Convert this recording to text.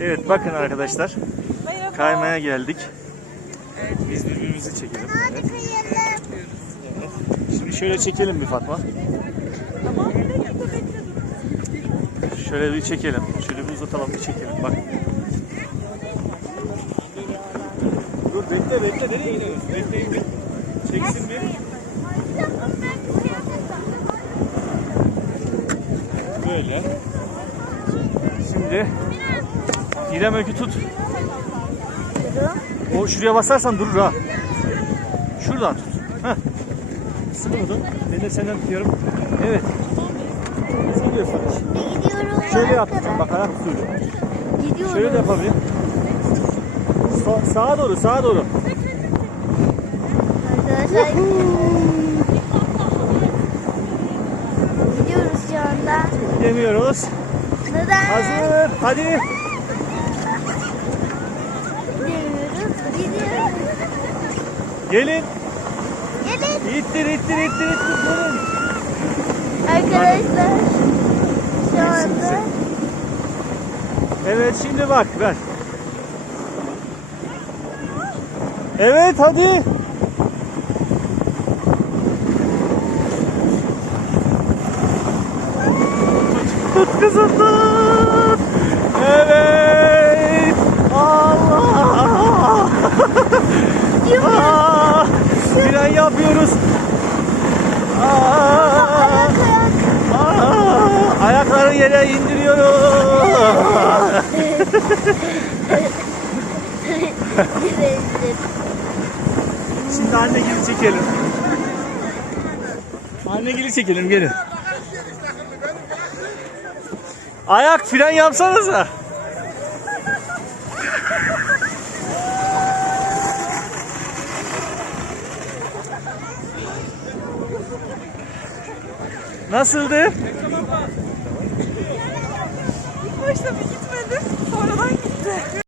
Evet bakın arkadaşlar. Merhaba. Kaymaya geldik. Biz birbirimizi çekelim. Evet. Şimdi şöyle çekelim bir Fatma. Şöyle bir çekelim. Şöyle bir uzatalım bir çekelim. Bak. Dur bekle bekle. Nereye gidiyoruz? Bekleyin bir. Çeksin bir. Böyle. Şimdi İrem Öykü tut. O şuraya basarsan durur ha. Şuradan tut. Heh. Sıkı tutun. Ben de senden tutuyorum. Evet. Nasıl gidiyorsun? Gidiyorum. Şöyle yapacağım bak ayak usulü. Gidiyorum. Şöyle de yapabilirim. Sa- sağa doğru, sağa doğru. Arkadaşlar. Gidiyoruz şu anda. Gidemiyoruz. Neden? Hazır. Hadi. Gidiyoruz. Gidiyoruz. Gelin. Gelin. İttir, ittir, ittir, ittir. Gelin. Arkadaşlar. Şu anda. Evet şimdi bak ver. Evet hadi. Tut, kızım tut. Evet. Allah. Aa, fren yapıyoruz. Aa, Ayak aa, ayakları yere indiriyoruz. Şimdi anne gibi çekelim. Anne gibi çekelim gelin. Ayak fren yapsanıza. Nasıldı? İlk başta bir gitmedi, sonradan gitti.